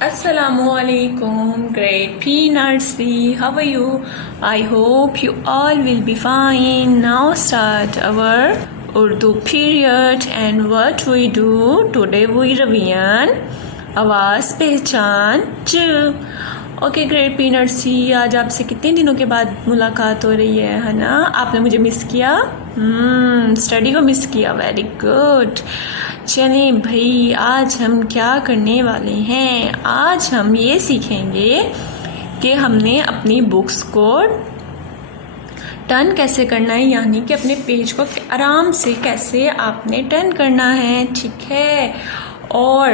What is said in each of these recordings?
Assalamualaikum, grade P nursery. How are you? I hope you all will be fine. Now start our Urdu period, and what we do today we revision आवाज़ पहचान च। Okay grade P nursery, आज आपसे कितने दिनों के बाद मुलाकात हो रही है ना? आपने मुझे मिस किया, स्टडी को मिस किया, वेरी गुड। चलें भाई, आज हम क्या करने वाले हैं? आज हम ये सीखेंगे कि हमने अपनी बुक्स को टर्न कैसे करना है, यानी कि अपने पेज को आराम से कैसे आपने टर्न करना है, ठीक है। और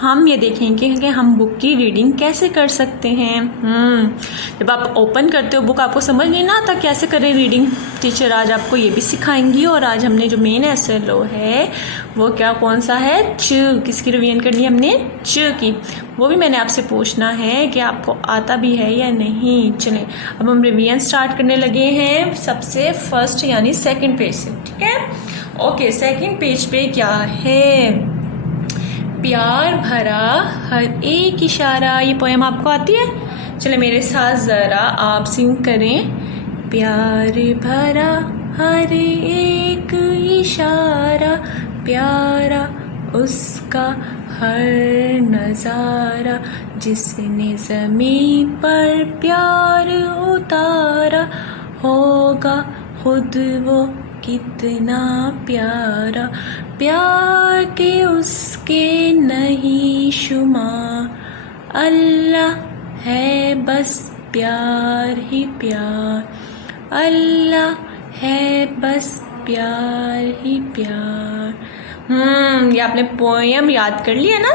हम ये देखेंगे कि हम बुक की रीडिंग कैसे कर सकते हैं। जब आप ओपन करते हो बुक, आपको समझ नहीं ना आता कैसे करें रीडिंग, टीचर आज आपको ये भी सिखाएंगी। और आज हमने जो मेन एसएलओ है वो क्या, कौन सा है? च। किसकी रिवीजन करनी है हमने? च की। वो भी मैंने आपसे पूछना है कि आपको आता भी है या नहीं। चलें अब हम रिवीजन स्टार्ट करने लगे हैं सबसे फर्स्ट यानी सेकंड पेज से, ठीक है। ओके, सेकंड पेज पे क्या है? प्यार भरा हर एक इशारा। ये पोएम आपको आती है? चले मेरे साथ ज़रा आप सिंग करें। प्यार भरा हर एक इशारा, प्यारा उसका हर नज़ारा, जिसने ज़मीं पर प्यार उतारा, होगा खुद वो कितना प्यारा, प्यार के उसके नहीं शुमार, अल्लाह है बस प्यार ही प्यार, अल्लाह है बस प्यार ही प्यार। ये आपने पोएम याद कर लिया ना?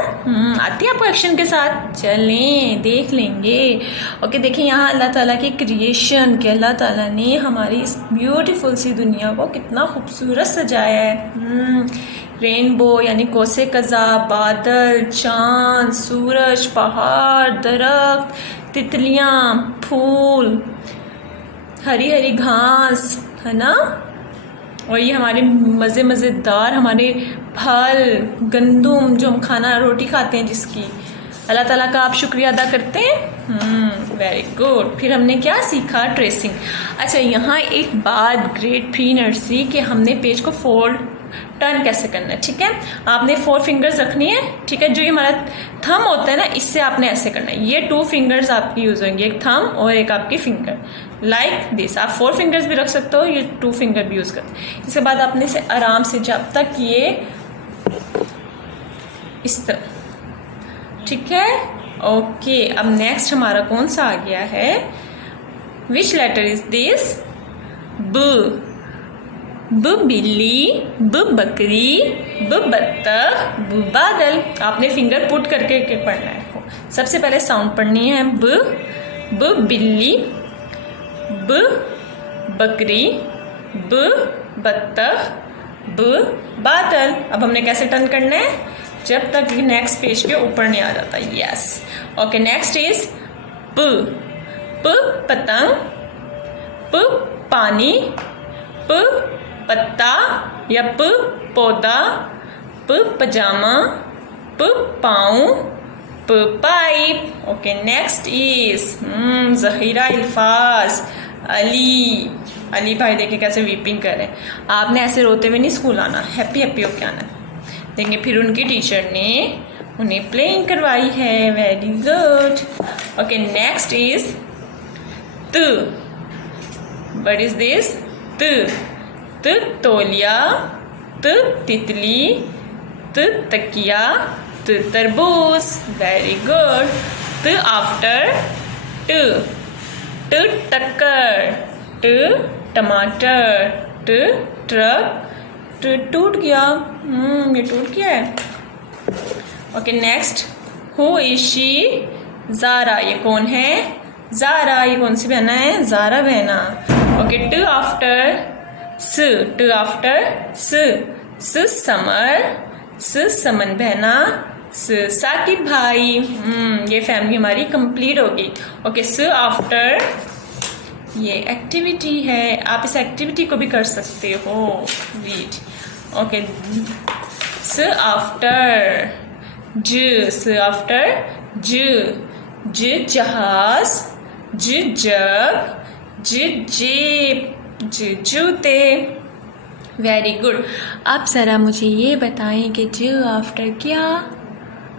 आती है आपको एक्शन के साथ? चलें देख लेंगे। ओके, देखिए यहाँ अल्लाह ताला की क्रिएशन के, अल्लाह ताला ने हमारी इस ब्यूटीफुल सी दुनिया को कितना खूबसूरत सजाया है। रेनबो यानी कोसे कज़ा, बादल, चाँद, सूरज, पहाड़, दरख्त, तितलियाँ, फूल, हरी हरी घास, है ना। और ये हमारे मज़ेदार हमारे फल, गंदुम जो हम खाना रोटी खाते हैं जिसकी, अल्लाह ताला का आप शुक्रिया अदा करते हैं। Very good. फिर हमने क्या सीखा? ट्रेसिंग। अच्छा, यहाँ एक बात ग्रेड प्री नर्सरी के हमने पेज को फोल्ड टर्न कैसे करना है, ठीक है। आपने 4 फिंगर्स रखनी है, ठीक है। जो ये हमारा थंब होता है ना, इससे आपने ऐसे करना है। ये 2 फिंगर्स आपकी यूज होंगे, एक थंब और एक आपकी फिंगर, लाइक दिस। आप 4 फिंगर्स भी रख सकते हो, ये 2 फिंगर भी यूज करते हैं। इसके बाद आपने इसे आराम से जब तक ये इस तरह, ठीक है। ओके, अब नेक्स्ट हमारा कौन सा आ गया है? विच लेटर इज दिस? ब। ब बिल्ली, ब बकरी, ब बत्तख, ब बादल। आपने फिंगर पुट करके पढ़ना है। सबसे पहले साउंड पढ़नी है ब। ब बिल्ली, ब बकरी, ब बत्तख, ब बादल। अब हमने कैसे टर्न करना है? जब तक नेक्स्ट पेज के ऊपर नहीं आ जाता। यस। ओके, नेक्स्ट इज प। प पतंग, प पानी, प पत्ता या प पौधा, प पजामा, प पाँव, प पाइप। ओके, नेक्स्ट इज ज़हीरा अल्फाज। अली। अली भाई देखिए कैसे वीपिंग कर रहे हैं। आपने ऐसे रोते हुए नहीं स्कूल आना, हैप्पी हैप्पी होके आना। देंगे फिर उनकी टीचर ने उन्हें प्लेइंग करवाई है। Very good. Okay, next is त। What is this? त। त तौलिया, त तितली, त तकिया, त तरबूज। Very good. त आफ्टर ट। ट टक्कर, ट टमाटर, ट ट्रक, ट टूट गया। ये टूट गया है। Okay, next who is she? Zara. ये कौन है? ज़ारा। ये कौन सी बहना है? ज़ारा बहना। ओके, ट आफ्टर स। ट आफ्टर स। स समर, स समन बहना, स साकिब भाई। ये फैमिली हमारी कंप्लीट होगी। ओके, स आफ्टर ये एक्टिविटी है, आप इस एक्टिविटी को भी कर सकते हो। रीड। ओके, स after j, so after j जहाज, j जग, j जेब, j जूते। Very good. अब ज़रा मुझे ये बताएं कि j आफ्टर क्या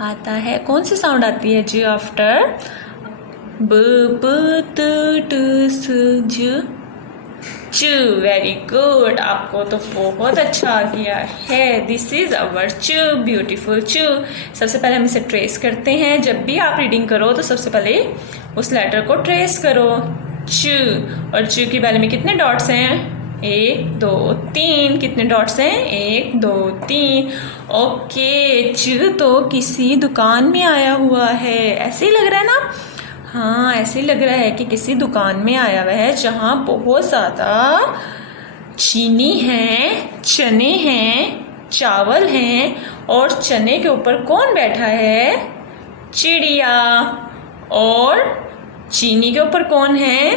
आता है, कौन सी साउंड आती है j आफ्टर? ब ब त ट स ज च। वेरी गुड, आपको तो बहुत अच्छा आ गया है। दिस इज अवर च, ब्यूटीफुल च। सबसे पहले हम इसे ट्रेस करते हैं। जब भी आप रीडिंग करो तो सबसे पहले उस लेटर को ट्रेस करो, च। और च की पहले में कितने डॉट्स हैं? 1 2 3। कितने डॉट्स हैं? 1 2 3। ओके, च तो किसी दुकान में आया हुआ है, ऐसे ही लग रहा है ना? हाँ, ऐसे ही लग रहा है कि किसी दुकान में आया हुआ है जहाँ बहुत ज़्यादा चीनी है, चने हैं, चावल हैं, और चने के ऊपर कौन बैठा है? चिड़िया। और चीनी के ऊपर कौन है?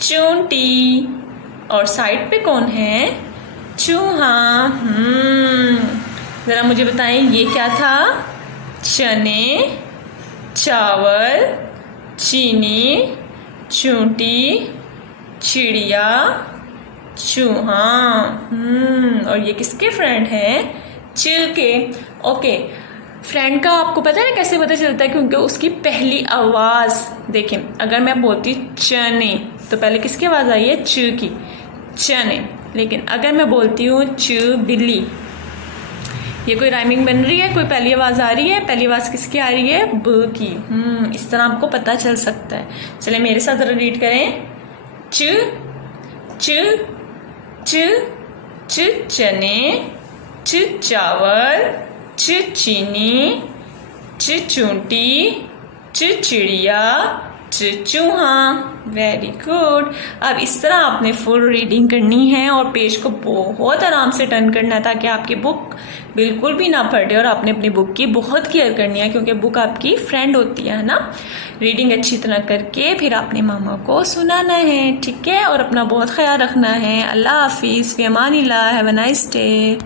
चूंटी। और साइड पे कौन है? चूहा। ज़रा मुझे बताएं ये क्या था? चने, चावल, चीनी, चूंटी, चिड़िया, चूहा। और ये किसके फ्रेंड हैं? च के। ओके, फ्रेंड का आपको पता है ना कैसे पता चलता है? क्योंकि उसकी पहली आवाज़ देखें। अगर मैं बोलती चने तो पहले किसकी आवाज़ आई है? च की, चने। लेकिन अगर मैं बोलती हूँ च बिल्ली, ये कोई राइमिंग बन रही है? कोई पहली आवाज़ आ रही है? पहली आवाज़ किसकी आ रही है? ब की। इस तरह आपको पता चल सकता है। चलिए मेरे साथ ज़रा रीड करें। च च च च चने, च चावल, च चीनी, च चूंटी, च चिड़िया, च चूहा। Very good. अब इस तरह आपने फुल रीडिंग करनी है और पेज को बहुत आराम से टर्न करना है ताकि आपकी बुक बिल्कुल भी ना फटे। और आपने अपनी बुक की बहुत केयर करनी है क्योंकि बुक आपकी फ्रेंड होती है ना। रीडिंग अच्छी तरह करके फिर आपने मामा को सुनाना है, ठीक है? और अपना बहुत ख्याल रखना है। अल्लाह हाफिज़, फ़ी अमानिल्लाह, हैव अ नाइस डे।